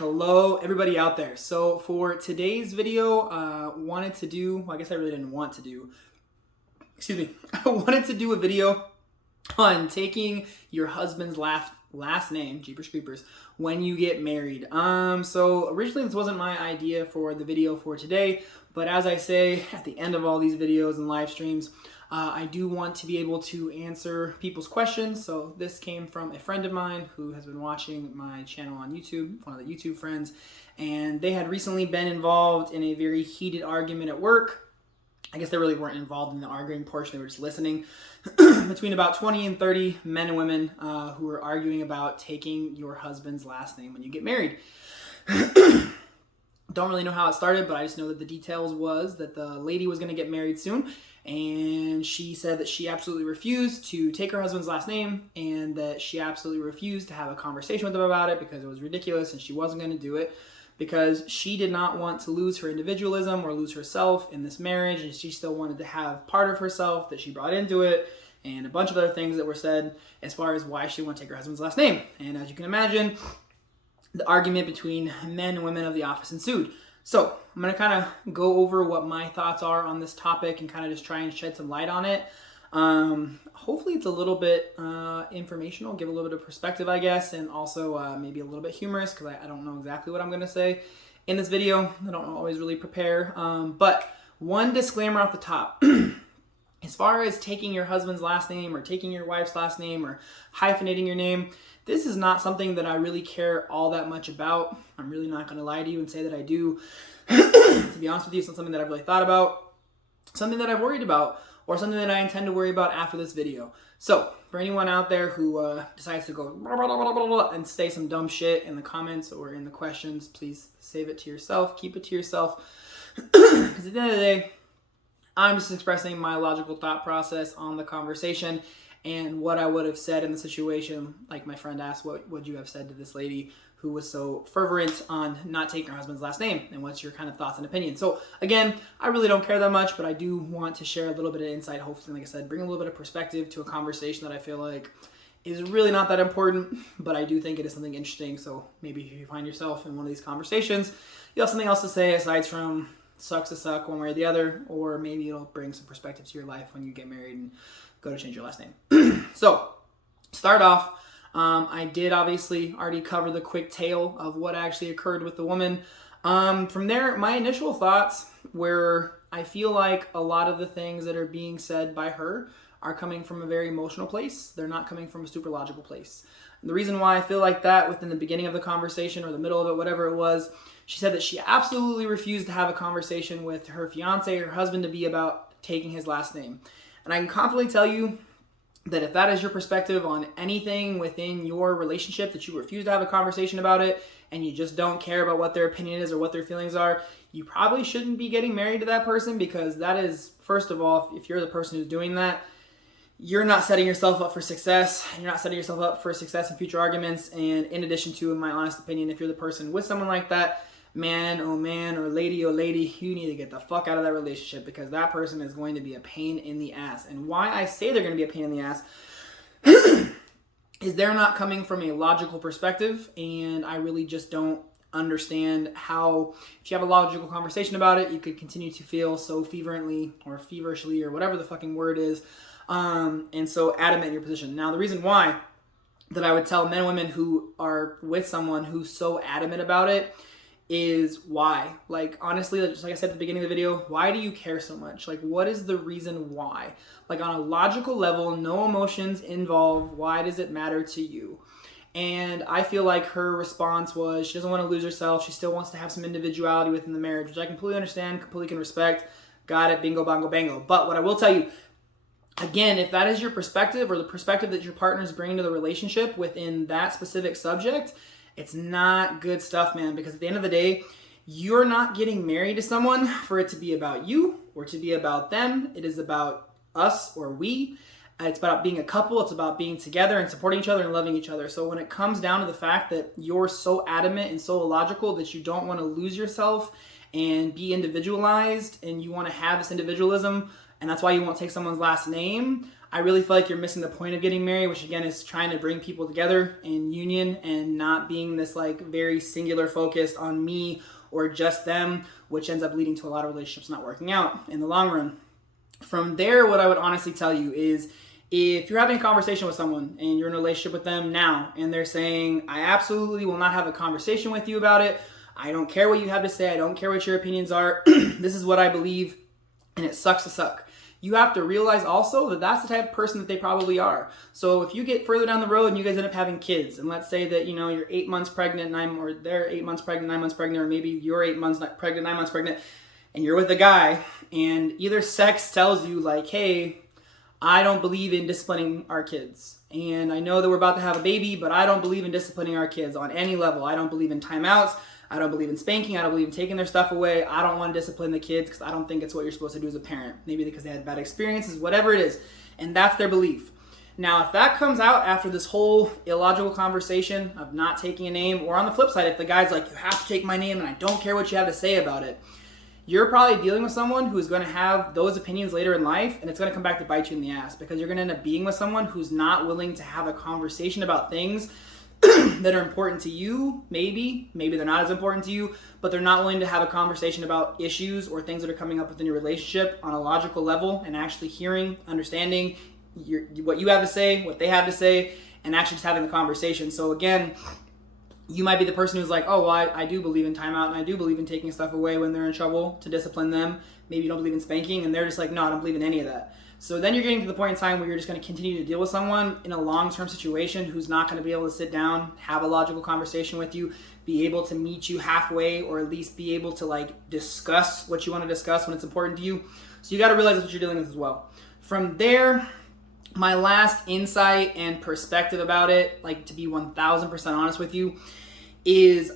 Hello, everybody out there. So for today's video, wanted to do, well, I guess I really didn't want to do, I wanted to do a video on taking your husband's last name, Jeepers Creepers, when you get married. So originally this wasn't my idea for the video for today, but as I say at the end of all these videos and live streams, I do want to be able to answer people's questions. So this came from a friend of mine who has been watching my channel on YouTube, one of the YouTube friends, and they had recently been involved in a very heated argument at work. I guess they really weren't involved in the arguing portion, they were just listening, between about 20 and 30 men and women who were arguing about taking your husband's last name when you get married. Don't really know how it started, but I just know that the details was that the lady was going to get married soon, and she said that she absolutely refused to take her husband's last name, and that she absolutely refused to have a conversation with him about it because it was ridiculous and she wasn't going to do it because she did not want to lose her individualism or lose herself in this marriage, and she still wanted to have part of herself that she brought into it, and a bunch of other things that were said as far as why she wanted to take her husband's last name. And as you can imagine, the argument between men and women of the office ensued. So I'm going to kind of go over what my thoughts are on this topic and kind of just try and shed some light on it. Hopefully it's a little bit informational, give a little bit of perspective, I guess, and also maybe a little bit humorous because I don't know exactly what I'm going to say in this video. I don't always really prepare. But one disclaimer off the top. As far as taking your husband's last name or taking your wife's last name or hyphenating your name, this is not something that I really care all that much about. I'm really not going to lie to you and say that I do. To be honest with you, it's not something that I've really thought about, something that I've worried about, or something that I intend to worry about after this video. So, for anyone out there who decides to go blah, blah, blah, blah, blah, and say some dumb shit in the comments or in the questions, please save it to yourself, keep it to yourself. Because at the end of the day, I'm just expressing my logical thought process on the conversation and what I would have said in the situation. Like my friend asked, what would you have said to this lady who was so fervent on not taking her husband's last name? And what's your kind of thoughts and opinions? So again, I really don't care that much, but I do want to share a little bit of insight. Hopefully, like I said, bring a little bit of perspective to a conversation that I feel like is really not that important, but I do think it is something interesting. So maybe if you find yourself in one of these conversations, you have something else to say aside from sucks to suck one way or the other, or maybe it'll bring some perspective to your life when you get married and go to change your last name. So, start off, I did obviously already cover the quick tale of what actually occurred with the woman. From there, my initial thoughts were, I feel like a lot of the things that are being said by her are coming from a very emotional place. They're not coming from a super logical place. And the reason why I feel like that within the beginning of the conversation or the middle of it, whatever it was, she said that she absolutely refused to have a conversation with her fiance or husband to be about taking his last name. And I can confidently tell you that if that is your perspective on anything within your relationship, that you refuse to have a conversation about it and you just don't care about what their opinion is or what their feelings are, you probably shouldn't be getting married to that person, because that is, first of all, if you're the person who's doing that, you're not setting yourself up for success. You're not setting yourself up for success in future arguments. And in addition to, in my honest opinion, if you're the person with someone like that, man, or lady, you need to get the fuck out of that relationship, because that person is going to be a pain in the ass. And why I say they're going to be a pain in the ass is they're not coming from a logical perspective, and I really just don't understand how, if you have a logical conversation about it, you could continue to feel so feverishly or whatever the fucking word is, and so adamant in your position. Now, the reason why that I would tell men and women who are with someone who's so adamant about it is why. Like, honestly, just like I said at the beginning of the video, why do you care so much? Like, what is the reason why? Like, on a logical level, no emotions involved, why does it matter to you? And I feel like her response was she doesn't want to lose herself. She still wants to have some individuality within the marriage, which I completely understand, completely can respect. Got it, bingo, bongo, bango. But what I will tell you, again, if that is your perspective or the perspective that your partner is bringing to the relationship within that specific subject, it's not good stuff, man, because at the end of the day, you're not getting married to someone for it to be about you or to be about them. It is about us or we. It's about being a couple. It's about being together and supporting each other and loving each other. So when it comes down to the fact that you're so adamant and so illogical that you don't want to lose yourself and be individualized and you want to have this individualism, and that's why you won't take someone's last name, I really feel like you're missing the point of getting married, which again is trying to bring people together in union and not being this like very singular focused on me or just them, which ends up leading to a lot of relationships not working out in the long run. From there, what I would honestly tell you is, if you're having a conversation with someone and you're in a relationship with them now and they're saying, I absolutely will not have a conversation with you about it. I don't care what you have to say. I don't care what your opinions are. This is what I believe, and it sucks to suck. You have to realize also that that's the type of person that they probably are. So if you get further down the road and you guys end up having kids, and let's say that, you know, you're 8 months pregnant, or they're 8 months pregnant, 9 months pregnant, or maybe you're 8 months pregnant, 9 months pregnant, and you're with a guy, and either sex tells you like, hey, I don't believe in disciplining our kids. And I know that we're about to have a baby, but I don't believe in disciplining our kids on any level. I don't believe in timeouts. I don't believe in spanking. I don't believe in taking their stuff away. I don't want to discipline the kids because I don't think it's what you're supposed to do as a parent. Maybe because they had bad experiences, whatever it is. And that's their belief. Now, if that comes out after this whole illogical conversation of not taking a name, or on the flip side, if the guy's like, you have to take my name and I don't care what you have to say about it, you're probably dealing with someone who's going to have those opinions later in life, and it's going to come back to bite you in the ass because you're going to end up being with someone who's not willing to have a conversation about things that are important to you. Maybe they're not as important to you, but they're not willing to have a conversation about issues or things that are coming up within your relationship on a logical level and actually hearing, understanding what you have to say, what they have to say, and actually just having the conversation. So again, you might be the person who's like, oh, well, I do believe in timeout and I do believe in taking stuff away when they're in trouble to discipline them. Maybe you don't believe in spanking, and they're just like, no, I don't believe in any of that. So then you're getting to the point in time where you're just going to continue to deal with someone in a long-term situation who's not going to be able to sit down, have a logical conversation with you, be able to meet you halfway, or at least be able to like discuss what you want to discuss when it's important to you. So you got to realize that's what you're dealing with as well. From there, my last insight and perspective about it, like to be 1000% honest with you, is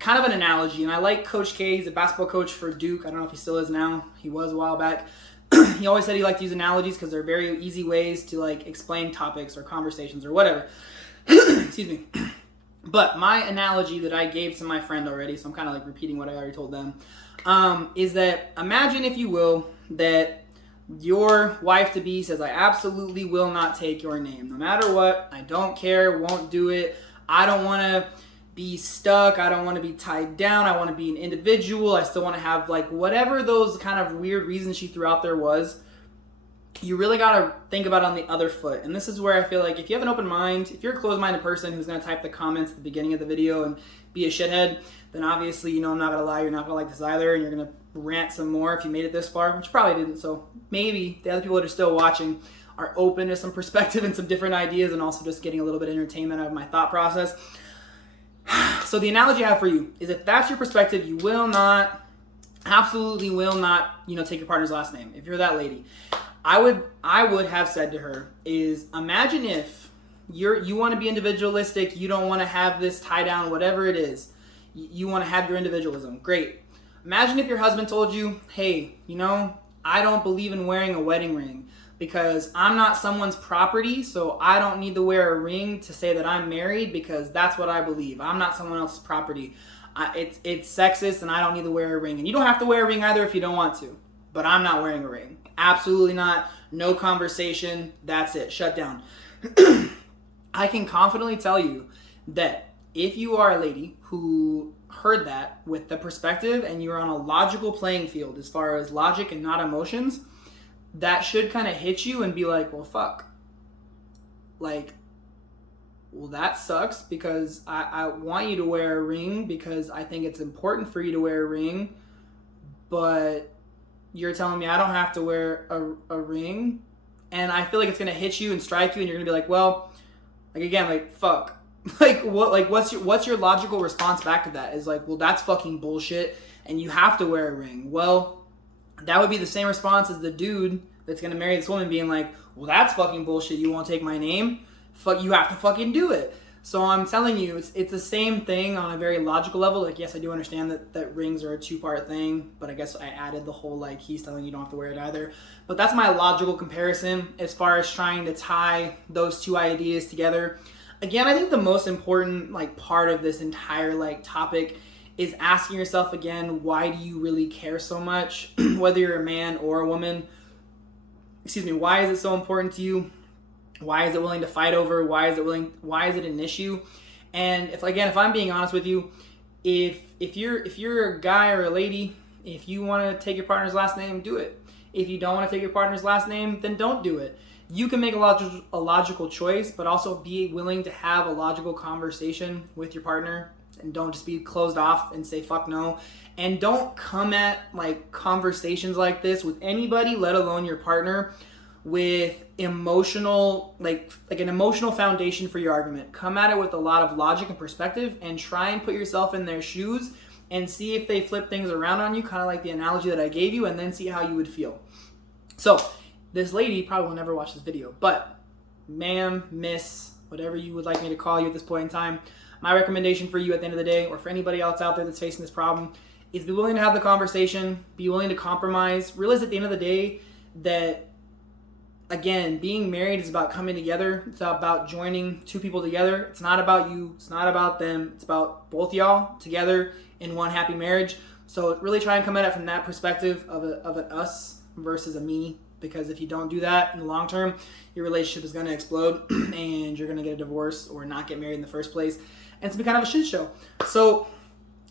kind of an analogy. And I like Coach K. He's a basketball coach for Duke. I don't know if he still is now. He was a while back. He always said he liked to use analogies because they're very easy ways to like explain topics or conversations or whatever. Excuse me. But my analogy that I gave to my friend already, so I'm kind of like repeating what I already told them, is that imagine, if you will, that your wife-to-be says, I absolutely will not take your name. No matter what, I don't care, won't do it. I don't want to be stuck. I don't want to be tied down. I want to be an individual. I still want to have like whatever those kind of weird reasons she threw out there was. You really got to think about it on the other foot. And this is where I feel like if you have an open mind, if you're a closed-minded person who's going to type the comments at the beginning of the video and be a shithead, then obviously, you know, I'm not going to lie, you're not going to like this either, and you're going to rant some more if you made it this far, which you probably didn't. So maybe the other people that are still watching are open to some perspective and some different ideas, and also just getting a little bit of entertainment out of my thought process. So the analogy I have for you is, if that's your perspective, you will not, absolutely will not, you know, take your partner's last name. If you're that lady, I would have said to her is, imagine if you want to be individualistic, you don't want to have this tie down, whatever it is, you want to have your individualism. Great. Imagine if your husband told you, hey, you know, I don't believe in wearing a wedding ring because I'm not someone's property, so I don't need to wear a ring to say that I'm married because that's what I believe. I'm not someone else's property. It's sexist and I don't need to wear a ring. And you don't have to wear a ring either if you don't want to, but I'm not wearing a ring. Absolutely not. No conversation. That's it. Shut down. I can confidently tell you that if you are a lady who heard that with the perspective and you're on a logical playing field as far as logic and not emotions, that should kind of hit you and be like, well, fuck. Like, well, that sucks because I want you to wear a ring because I think it's important for you to wear a ring, but you're telling me I don't have to wear a ring. And I feel like it's going to hit you and strike you, and you're going to be like, well, like, again, like, fuck. Like, what? Like, what's your logical response back to that? Is like, well, that's fucking bullshit, and you have to wear a ring. Well, that would be the same response as the dude that's going to marry this woman being like, well, that's fucking bullshit. You won't take my name? Fuck, you have to fucking do it. So I'm telling you, it's the same thing on a very logical level. Like, yes, I do understand that rings are a two-part thing, but I guess I added the whole, like, he's telling you don't have to wear it either. But that's my logical comparison as far as trying to tie those two ideas together. Again, I think the most important, like, part of this entire, like, topic is asking yourself again, why do you really care so much? Whether you're a man or a woman, why is it so important to you? Why is it willing to fight over? Why is it an issue? And if I'm being honest with you, if you're a guy or a lady, if you want to take your partner's last name, do it. If you don't want to take your partner's last name, then don't do it. You can make a logical choice, but also be willing to have a logical conversation with your partner, and don't just be closed off and say fuck no. And don't come at like conversations like this with anybody, let alone your partner, with emotional like an emotional foundation for your argument. Come at it with a lot of logic and perspective, and try and put yourself in their shoes and see if they flip things around on you, kind of like the analogy that I gave you, and then see how you would feel. So this lady probably will never watch this video, but ma'am, miss, whatever you would like me to call you at this point in time, my recommendation for you at the end of the day, or for anybody else out there that's facing this problem, is be willing to have the conversation, be willing to compromise. Realize at the end of the day that, again, being married is about coming together. It's about joining two people together. It's not about you. It's not about them. It's about both y'all together in one happy marriage. So really try and come at it from that perspective of an us versus a me. Because if you don't do that in the long term, your relationship is going to explode and you're going to get a divorce or not get married in the first place. And it's going to be kind of a shit show. So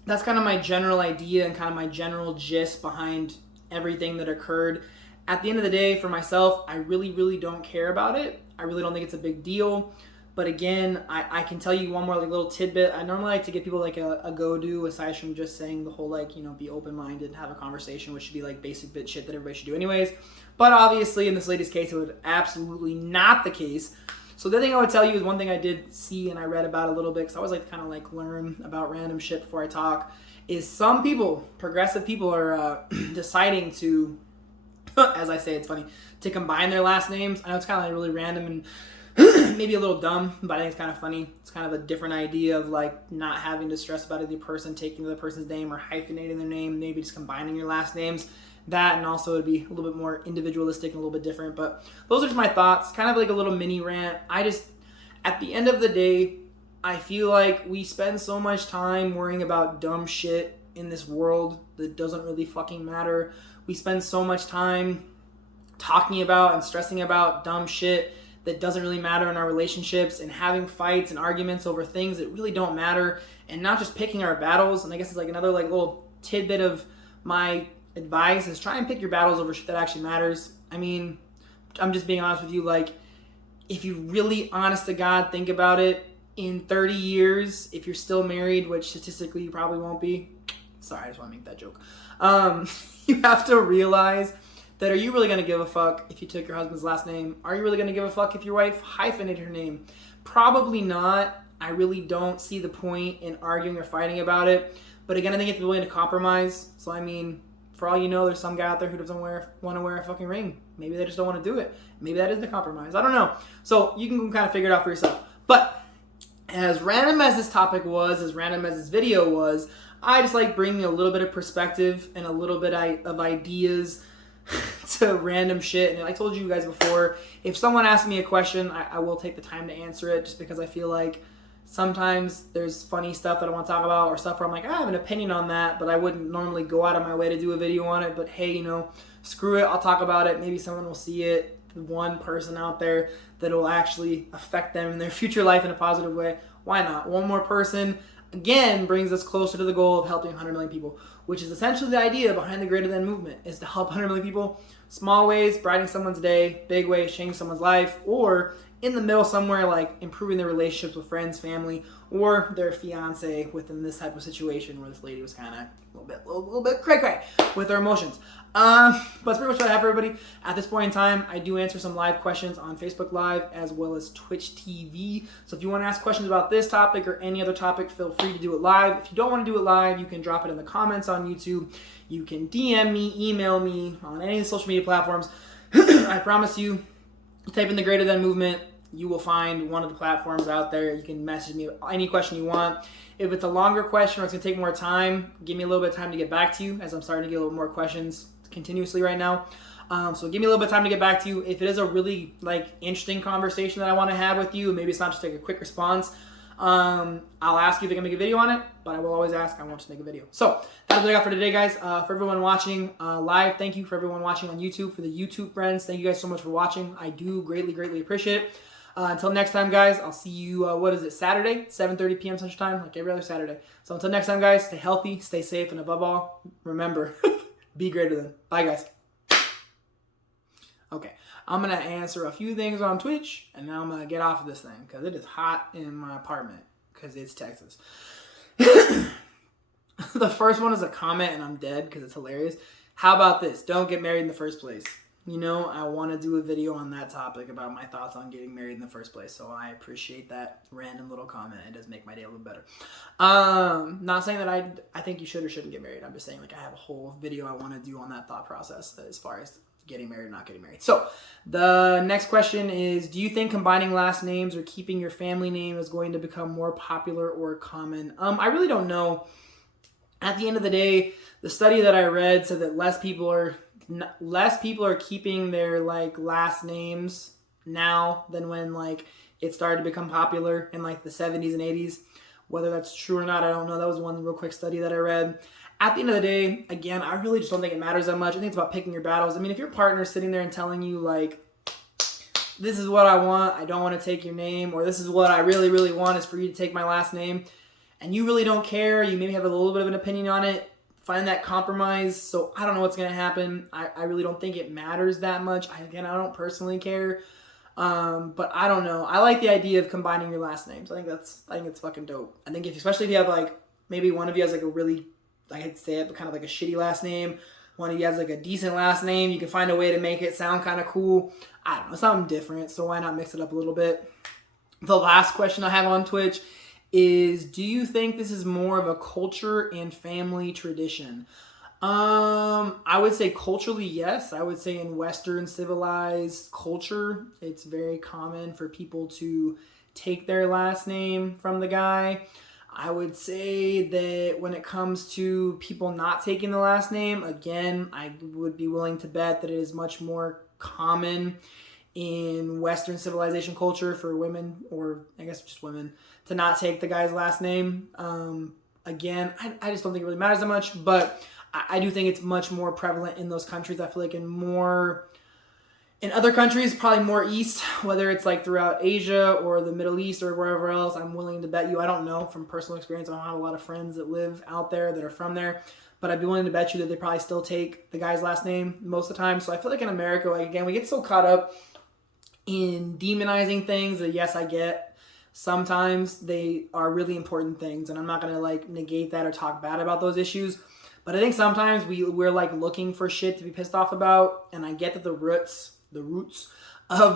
that's kind of my general idea and kind of my general gist behind everything that occurred. At the end of the day, for myself, I really, really don't care about it. I really don't think it's a big deal. But again, I can tell you one more like little tidbit. I normally like to give people like a go-do, aside from just saying the whole like, be open-minded, have a conversation, which should be like basic bit shit that everybody should do anyways. But obviously in this lady's case, it was absolutely not the case. So the thing I would tell you is one thing I did see and I read about a little bit, because I always like to kind of like learn about random shit before I talk, is some people, progressive people, are deciding to, as I say, it's funny, to combine their last names. I know it's kind of like really random and maybe a little dumb, but I think it's kind of funny. It's kind of a different idea of like not having to stress about the person taking the person's name or hyphenating their name, maybe just combining your last names. That, and also it'd be a little bit more individualistic and a little bit different. But those are just my thoughts, kind of like a little mini rant. At the end of the day, I feel like we spend so much time worrying about dumb shit in this world that doesn't really fucking matter. We spend so much time talking about and stressing about dumb shit that doesn't really matter in our relationships, and having fights and arguments over things that really don't matter, and not just picking our battles. And I guess it's like another like little tidbit of my advice is try and pick your battles over shit that actually matters. I mean, I'm just being honest with you. Like, if you really honest to God think about it, in 30 years, if you're still married, which statistically you probably won't be, sorry, I just want to make that joke. You have to realize that, are you really going to give a fuck if you took your husband's last name? Are you really going to give a fuck if your wife hyphenated her name? Probably not. I really don't see the point in arguing or fighting about it. But again, I think you have to be willing to compromise. So I mean, for all you know, there's some guy out there who doesn't want to wear a fucking ring. Maybe they just don't want to do it. Maybe that is the compromise. I don't know. So you can kind of figure it out for yourself. But as random as this topic was, as random as this video was, I just like bringing a little bit of perspective and a little bit of ideas to random shit. And I told you guys before, if someone asks me a question, I will take the time to answer it, just because I feel like sometimes there's funny stuff that I want to talk about, or stuff where I'm like, I have an opinion on that, but I wouldn't normally go out of my way to do a video on it. But hey, screw it, I'll talk about it. Maybe someone will see it, one person out there that will actually affect them in their future life in a positive way. Why not? One more person, again, brings us closer to the goal of helping 100 million people, which is essentially the idea behind the Greater Than movement, is to help 100 million people. Small ways, brightening someone's day, big ways, changing someone's life, or in the middle somewhere, like improving their relationships with friends, family, or their fiance within this type of situation where this lady was kind of a little bit cray-cray with her emotions. But that's pretty much what I have for everybody. At this point in time, I do answer some live questions on Facebook Live as well as Twitch TV. So if you want to ask questions about this topic or any other topic, feel free to do it live. If you don't want to do it live, you can drop it in the comments on YouTube. You can DM me, email me on any of the social media platforms. I promise you, type in the Greater Than movement, you will find one of the platforms out there. You can message me any question you want. If it's a longer question or it's going to take more time, give me a little bit of time to get back to you, as I'm starting to get a little more questions continuously right now. So give me a little bit of time to get back to you. If it is a really interesting conversation that I want to have with you, maybe it's not just a quick response, I'll ask you if I can make a video on it, but I will always ask. I won't just make a video. So that's what I got for today, guys. For everyone watching live, thank you. For everyone watching on YouTube, for the YouTube friends, thank you guys so much for watching. I do greatly, greatly appreciate it. Until next time, guys, I'll see you, what is it, Saturday, 7:30 p.m. Central Time, like every other Saturday. So until next time, guys, stay healthy, stay safe, and above all, remember, be greater than. Bye, guys. Okay, I'm going to answer a few things on Twitch, and now I'm going to get off of this thing, because it is hot in my apartment, because it's Texas. The first one is a comment, and I'm dead, because it's hilarious. How about this? Don't get married in the first place. You know, I want to do a video on that topic about my thoughts on getting married in the first place. So I appreciate that random little comment. It does make my day a little better. Not saying that I think you should or shouldn't get married. I'm just saying, like, I have a whole video I want to do on that thought process as far as getting married or not getting married. So the next question is, do you think combining last names or keeping your family name is going to become more popular or common? I really don't know. At the end of the day, the study that I read said that less people are keeping their like last names now than when like it started to become popular in like the 70s and 80s. Whether that's true or not, I don't know. That was one real quick study that I read. At the end of the day, again, I really just don't think it matters that much. I think it's about picking your battles. I mean, if your partner's sitting there and telling you like, this is what I want, I don't want to take your name, or this is what I really, really want is for you to take my last name, and you really don't care, you maybe have a little bit of an opinion on it, find that compromise. So I don't know what's going to happen. I really don't think it matters that much. I don't personally care. But I don't know. I like the idea of combining your last names. I think it's fucking dope. I think especially if you have like, maybe one of you has like a really, I hate to say it, but kind of like a shitty last name. One of you has like a decent last name. You can find a way to make it sound kind of cool. I don't know, something different. So why not mix it up a little bit? The last question I have on Twitch is, do you think this is more of a culture and family tradition? I would say culturally, yes. I would say in Western civilized culture, it's very common for people to take their last name from the guy. I would say that when it comes to people not taking the last name, again, I would be willing to bet that it is much more common in Western civilization culture for women, or I guess just women, to not take the guy's last name. Again, I just don't think it really matters that much, but I do think it's much more prevalent in those countries. I feel like in other countries, probably more east, whether it's like throughout Asia or the Middle East or wherever else, I'm willing to bet you, I don't know from personal experience, I don't have a lot of friends that live out there that are from there, but I'd be willing to bet you that they probably still take the guy's last name most of the time. So I feel like in America, like, again, we get so caught up in demonizing things that, yes, I get. Sometimes they are really important things, and I'm not going to like negate that or talk bad about those issues. But I think sometimes we're like looking for shit to be pissed off about, and I get that the roots of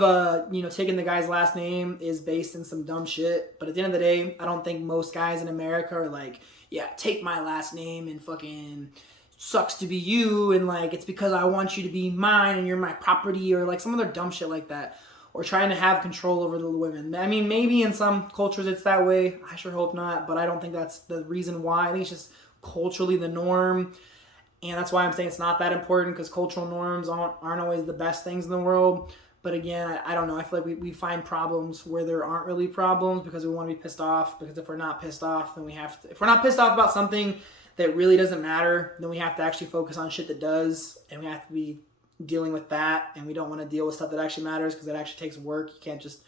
taking the guy's last name is based in some dumb shit. But at the end of the day, I don't think most guys in America are like, yeah, take my last name and fucking sucks to be you, and like it's because I want you to be mine and you're my property, or like some other dumb shit like that. Or trying to have control over the women. I mean, maybe in some cultures it's that way. I sure hope not, but I don't think that's the reason why. I think it's just culturally the norm. And that's why I'm saying it's not that important, because cultural norms aren't always the best things in the world. But again, I don't know. I feel like we find problems where there aren't really problems because we want to be pissed off. Because if we're not pissed off, then if we're not pissed off about something that really doesn't matter, then we have to actually focus on shit that does. And we have to be dealing with that, and we don't want to deal with stuff that actually matters, because it actually takes work. You can't just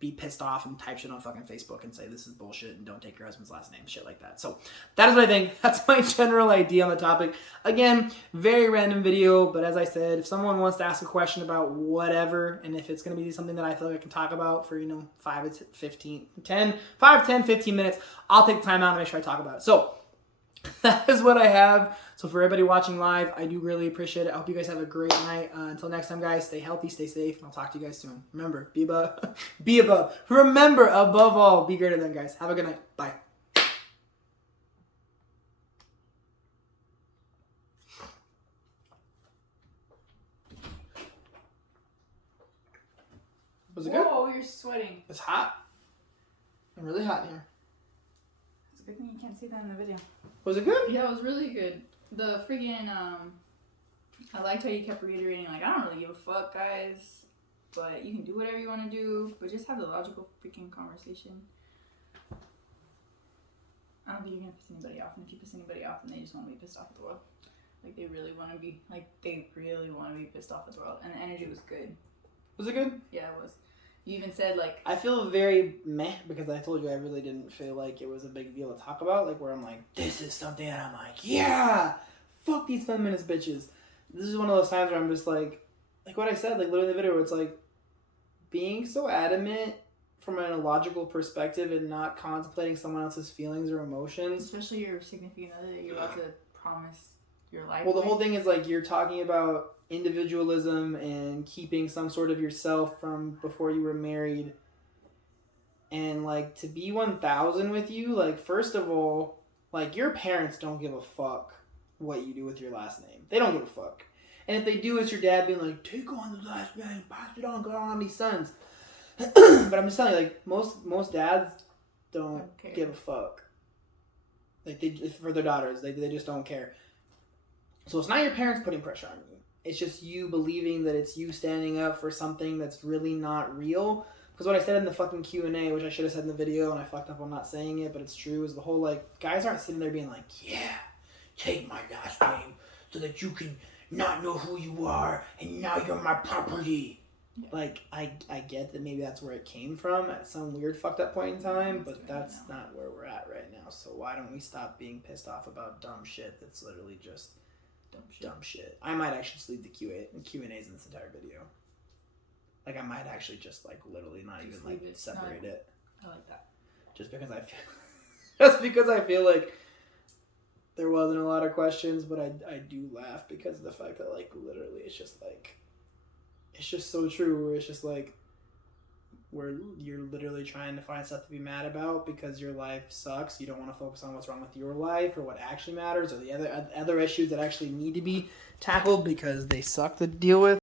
be pissed off and type shit on fucking Facebook and say this is bullshit and don't take your husband's last name, shit like that. So that is what I think. That's my general idea on the topic. Again, very random video, but as I said, if someone wants to ask a question about whatever, and if it's going to be something that I feel like I can talk about for 5 to 10, 15 minutes, I'll take the time out and make sure I talk about it. So that is what I have. So for everybody watching live, I do really appreciate it. I hope you guys have a great night. Until next time, guys, stay healthy, stay safe, and I'll talk to you guys soon. Remember, be above. Be above. Remember, above all, be greater than, guys. Have a good night. Bye. Was it good? Whoa, you're sweating. It's hot. I'm really hot in here. It's a good thing you can't see that in the video. Was it good? Yeah, it was really good. The freaking, I liked how you kept reiterating, like, I don't really give a fuck, guys, but you can do whatever you want to do, but just have the logical freaking conversation. I don't think you're going to piss anybody off, and if you piss anybody off, then they just want to be pissed off at the world. Like, they really want to be pissed off at the world, and the energy was good. Was it good? Yeah, it was. You even said like I feel very meh because I told you I really didn't feel like it was a big deal to talk about. Like where I'm like, this is something that I'm like, yeah, fuck these feminist bitches. This is one of those times where I'm just like what I said, like literally in the video, where it's like being so adamant from an illogical perspective and not contemplating someone else's feelings or emotions. Especially your significant other that you're about to promise your life. Well, the whole thing is like you're talking about individualism and keeping some sort of yourself from before you were married. And like to be 1000 with you, like first of all, like your parents don't give a fuck what you do with your last name. They don't give a fuck. And if they do, it's your dad being like, take on the last name, pass it on, go on these sons. But I'm just telling you, like most dads don't give a fuck. Like they for their daughters, they just don't care. So it's not your parents putting pressure on you. It's just you believing that it's you standing up for something that's really not real. Because what I said in the fucking Q&A, which I should have said in the video, and I fucked up on not saying it, but it's true, is the whole, like, guys aren't sitting there being like, yeah, take my last name so that you can not know who you are, and now you're my property. Yeah. Like, I get that maybe that's where it came from at some weird fucked up point in time, but that's not where we're at right now. So why don't we stop being pissed off about dumb shit that's literally just dumb shit. I might actually just leave the Q&As in this entire video. Like I might actually just like literally not just even like separate it. I like that. Just because I feel like there wasn't a lot of questions, but I do laugh because of the fact that like literally it's just so true. Where it's just like where you're literally trying to find stuff to be mad about because your life sucks. You don't want to focus on what's wrong with your life or what actually matters or the other issues that actually need to be tackled because they suck to deal with.